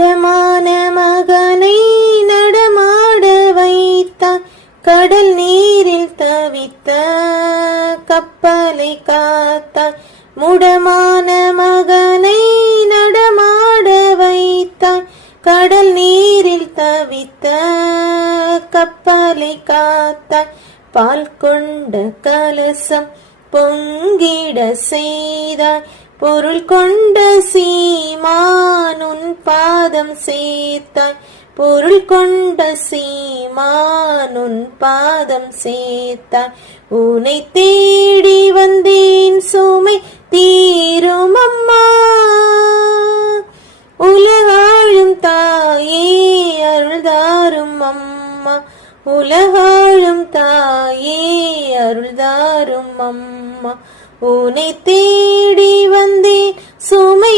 முடமான மகனை நடமாட வைத்தாய், கடல் நீரில் தவித்த கப்பலை காத்தாய். முடமான மகனை நடமாட வைத்தாய், கடல் நீரில் தவித்த கப்பலை காத்தாய். பால் கொண்ட கலசம் பொங்கிட செய்தாய், பொருள் கொண்ட சீமான் உன் பாதம் சேர்த்தாய். பொருள் கொண்ட சீமான் உன் பாதம் சேர்த்தாய். உன்னை தேடி வந்தேன் சுமை தீரும் அம்மா, உலகாளும் தாயே அருள்தாரும் அம்மா. உலகாளும் தாயே அருள்தாரும் அம்மா. உன்னை தேடி வந்தேன் சுமை